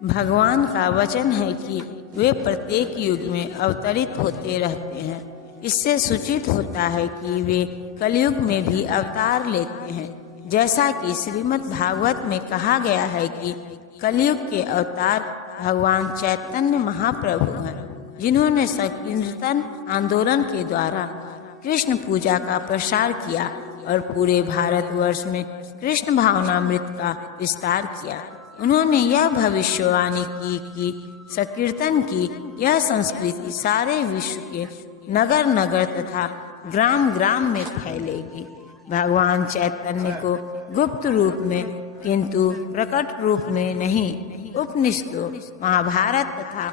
भगवान का वचन है कि वे प्रत्येक युग में अवतरित होते रहते हैं। इससे सूचित होता है कि वे कलयुग में भी अवतार लेते हैं। जैसा कि श्रीमद् भागवत में कहा गया है कि कलयुग के अवतार भगवान चैतन्य महाप्रभु हैं, जिन्होंने संकीर्तन आंदोलन के द्वारा कृष्ण पूजा का प्रसार किया और पूरे भारतवर्ष में कृष्ण भावनामृत का विस्तार किया। उन्होंने यह भविष्यवाणी की कि संकीर्तन की यह संस्कृति सारे विश्व के नगर नगर तथा ग्राम ग्राम में फैलेगी। भगवान चैतन्य को गुप्त रूप में किंतु प्रकट रूप में नहीं, उपनिषदों, महाभारत तथा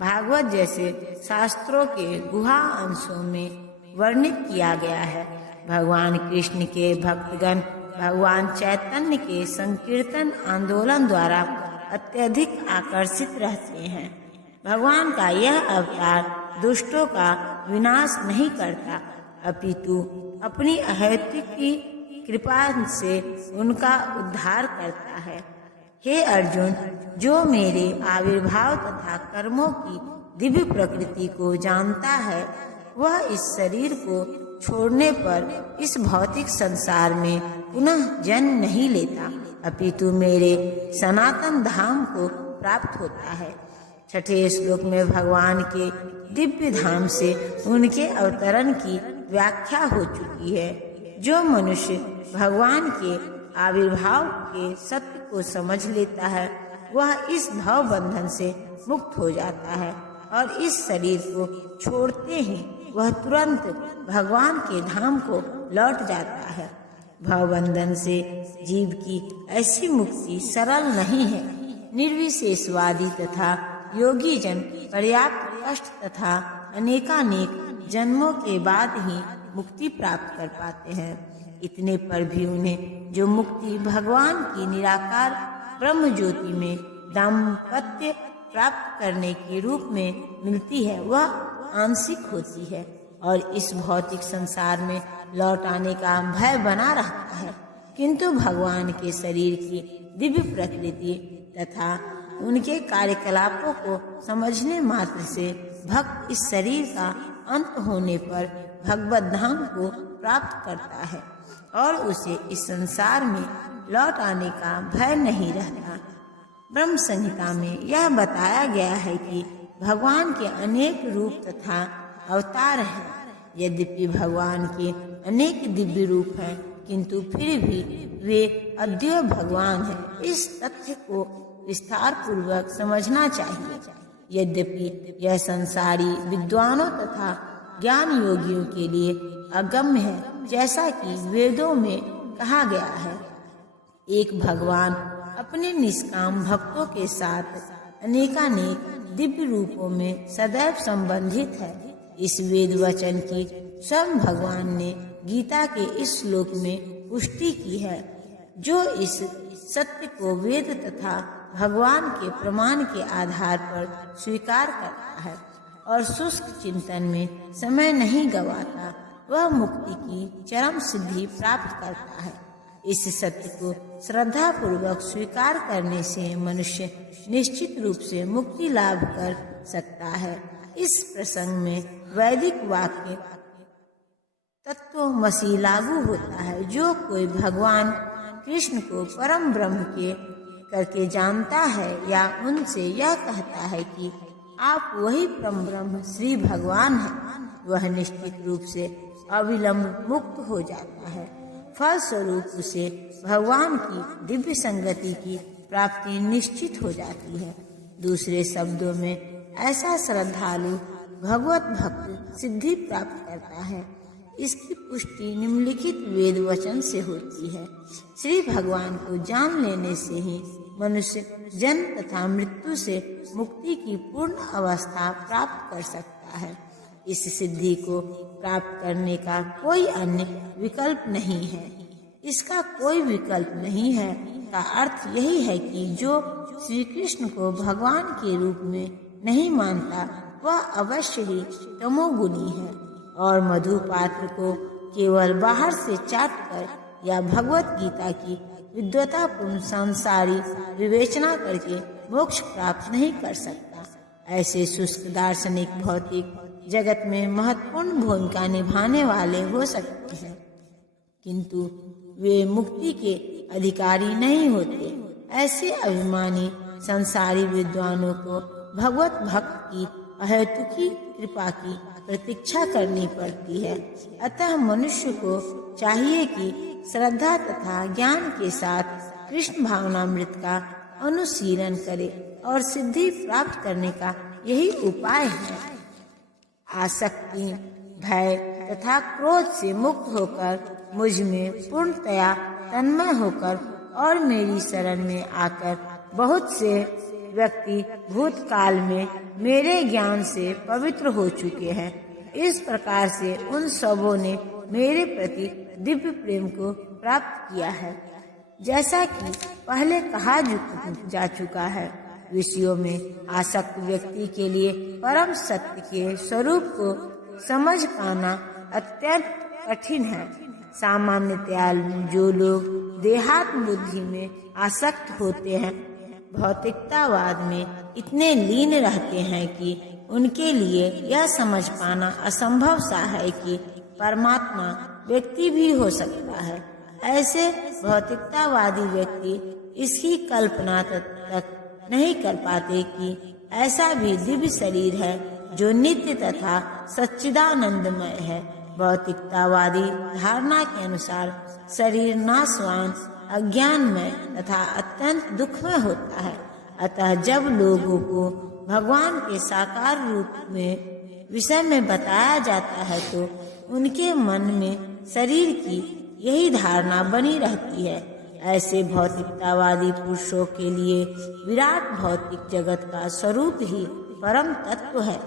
भागवत जैसे शास्त्रों के गुहा अंशों में वर्णित किया गया है। भगवान कृष्ण के भक्तगण भगवान चैतन्य के संकीर्तन आंदोलन द्वारा अत्यधिक आकर्षित रहते हैं। भगवान का यह अवतार दुष्टों का विनाश नहीं करता, अपितु अपनी अहेतुकी कृपा से उनका उद्धार करता है। हे अर्जुन, जो मेरे आविर्भाव तथा कर्मों की दिव्य प्रकृति को जानता है, वह इस शरीर को छोड़ने पर इस भौतिक संसार में पुनः जन्म नहीं लेता, अपितु मेरे सनातन धाम को प्राप्त होता है। छठे श्लोक में भगवान के दिव्य धाम से उनके अवतरण की व्याख्या हो चुकी है। जो मनुष्य भगवान के आविर्भाव के सत्य को समझ लेता है, वह इस भव बंधन से मुक्त हो जाता है और इस शरीर को छोड़ते ही वह तुरंत भगवान के धाम को लौट जाता है। भवबंधन से जीव की ऐसी मुक्ति सरल नहीं है। निर्विशेषवादी तथा योगी जन पर्याप्त कष्ट तथा अनेकानेक जन्मों के बाद ही मुक्ति प्राप्त कर पाते हैं। इतने पर भी उन्हें जो मुक्ति भगवान की निराकार ब्रह्म ज्योति में दाम्पत्य प्राप्त करने के रूप में मिलती है, वह आंशिक होती है और इस भौतिक संसार में लौट आने का भय बना रहता है। किंतु भगवान के शरीर की दिव्य प्रकृति तथा उनके कार्यकलापों को समझने मात्र से भक्त इस शरीर का अंत होने पर भगवत धाम को प्राप्त करता है और उसे इस संसार में लौट आने का भय नहीं रहता। ब्रह्म संहिता में यह बताया गया है कि भगवान के अनेक रूप तथा अवतार हैं। यद्यपि भगवान के अनेक दिव्य रूप हैं, किंतु फिर भी वे अद्वैत भगवान हैं। इस तथ्य को विस्तार पूर्वक समझना चाहिए। यद्यपि यह संसारी विद्वानों तथा ज्ञान योगियों के लिए अगम्य है, जैसा कि वेदों में कहा गया है। एक भगवान अपने निष्काम भक्तों के साथ अनेकानेक दिव्य रूपों में सदैव संबंधित है। इस वेद वचन की स्वयं भगवान ने गीता के इस श्लोक में पुष्टि की है। जो इस सत्य को वेद तथा भगवान के प्रमाण के आधार पर स्वीकार करता है और शुष्क चिंतन में समय नहीं गवाता, वह मुक्ति की चरम सिद्धि प्राप्त करता है। इस सत्य को श्रद्धा पूर्वक स्वीकार करने से मनुष्य निश्चित रूप से मुक्ति लाभ कर सकता है। इस प्रसंग में वैदिक वाक्य तत्वमसि लागू होता है। जो कोई भगवान कृष्ण को परम ब्रह्म के करके जानता है या उनसे यह कहता है कि आप वही परम ब्रह्म श्री भगवान हैं, वह निश्चित रूप से अविलंब मुक्त हो जाता है। फलस्वरूप उसे भगवान की दिव्य संगति की प्राप्ति निश्चित हो जाती है। दूसरे शब्दों में ऐसा श्रद्धालु भगवत भक्त सिद्धि प्राप्त करता है। इसकी पुष्टि निम्नलिखित वेद वचन से होती है। श्री भगवान को जान लेने से ही मनुष्य जन्म तथा मृत्यु से मुक्ति की पूर्ण अवस्था प्राप्त कर सकता है। इस सिद्धि को प्राप्त करने का कोई अन्य विकल्प नहीं है। इसका कोई विकल्प नहीं है का अर्थ यही है कि जो श्री कृष्ण को भगवान के रूप में नहीं मानता, वह अवश्य ही तमोगुणी है और मधु पात्र को केवल बाहर से चाटकर या भगवत गीता की विद्वतापूर्ण सांसारिक विवेचना करके मोक्ष प्राप्त नहीं कर सकता। ऐसे शुष्क दार्शनिक भौतिक जगत में महत्वपूर्ण भूमिका निभाने वाले हो सकते हैं, किंतु वे मुक्ति के अधिकारी नहीं होते। ऐसे अभिमानी संसारी विद्वानों को भगवत भक्त की अहेतुकी कृपा की प्रतीक्षा करनी पड़ती है। अतः मनुष्य को चाहिए कि श्रद्धा तथा ज्ञान के साथ कृष्ण भावनामृत का अनुशीलन करे और सिद्धि प्राप्त करने का यही उपाय है। आसक्ति, भय तथा क्रोध से मुक्त होकर मुझ में पूर्णतया तन्मय होकर और मेरी शरण में आकर बहुत से व्यक्ति भूतकाल में मेरे ज्ञान से पवित्र हो चुके हैं। इस प्रकार से उन सबों ने मेरे प्रति दिव्य प्रेम को प्राप्त किया है। जैसा कि पहले कहा जा चुका है, विषयों में आसक्त व्यक्ति के लिए परम सत्य के स्वरूप को समझ पाना अत्यंत कठिन है। सामान्यतया जो लोग देहात्म बुद्धि में आसक्त होते हैं, भौतिकतावाद में इतने लीन रहते हैं कि उनके लिए यह समझ पाना असंभव सा है कि परमात्मा व्यक्ति भी हो सकता है। ऐसे भौतिकतावादी व्यक्ति इसकी कल्पना तक नहीं कर पाते कि ऐसा भी दिव्य शरीर है जो नित्य तथा सच्चिदानंदमय है। भौतिकतावादी धारणा के अनुसार शरीर नाशवान, अज्ञानमय तथा अत्यंत दुखमय होता है। अतः जब लोगों को भगवान के साकार रूप में विषय में बताया जाता है तो उनके मन में शरीर की यही धारणा बनी रहती है। ऐसे भौतिकतावादी पुरुषों के लिए विराट भौतिक जगत का स्वरूप ही परम तत्व है।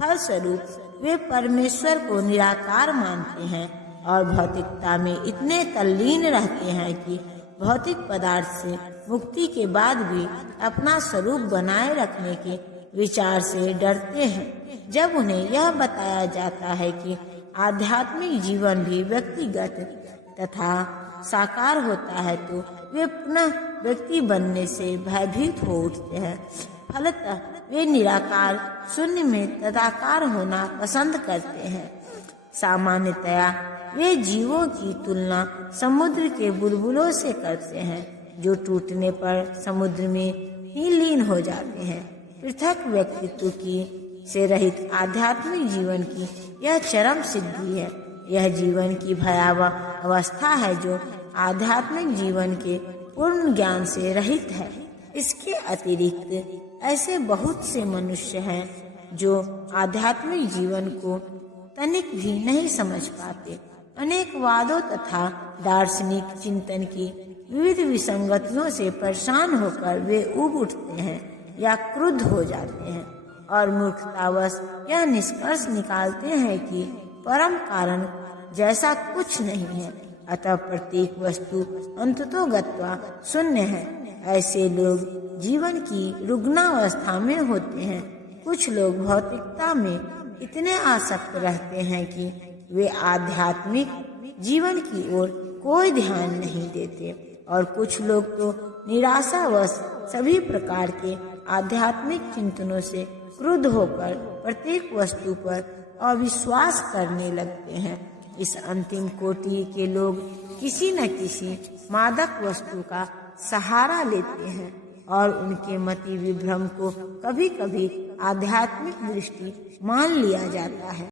फलस्वरूप वे परमेश्वर को निराकार मानते हैं और भौतिकता में इतने तल्लीन रहते हैं कि भौतिक पदार्थ से मुक्ति के बाद भी अपना स्वरूप बनाए रखने के विचार से डरते हैं। जब उन्हें यह बताया जाता है कि आध्यात्मिक जीवन भी व्यक्तिगत तथा साकार होता है तो वे पुनः व्यक्ति बनने से भयभीत हो उठते हैं। फलतः वे निराकार शून्य में तदाकार होना पसंद करते हैं। सामान्यतया वे जीवों की तुलना समुद्र के बुलबुलों से करते हैं, जो टूटने पर समुद्र में ही लीन हो जाते हैं। पृथक व्यक्तित्व की से रहित आध्यात्मिक जीवन की यह चरम सिद्धि है। यह जीवन की भयावह अवस्था है जो आध्यात्मिक जीवन के पूर्ण ज्ञान से रहित है। इसके अतिरिक्त ऐसे बहुत से मनुष्य हैं जो आध्यात्मिक जीवन को तनिक भी नहीं समझ पाते। अनेक वादों तथा दार्शनिक चिंतन की विविध विसंगतियों से परेशान होकर वे ऊब उठते हैं या क्रुद्ध हो जाते हैं और मूर्खतावश यह निष्कर्ष निकालते हैं कि परम कारण जैसा कुछ नहीं है, अतः प्रत्येक वस्तु अंततोगत्वा शून्य है। ऐसे लोग जीवन की रुग्णावस्था में होते हैं। कुछ लोग भौतिकता में इतने आसक्त रहते हैं कि वे आध्यात्मिक जीवन की ओर कोई ध्यान नहीं देते और कुछ लोग तो निराशावश सभी प्रकार के आध्यात्मिक चिंतनों से क्रुद्ध होकर प्रत्येक वस्तु पर अविश्वास करने लगते हैं। इस अंतिम कोटि के लोग किसी न किसी मादक वस्तु का सहारा लेते हैं और उनके मति विभ्रम को कभी कभी आध्यात्मिक दृष्टि मान लिया जाता है।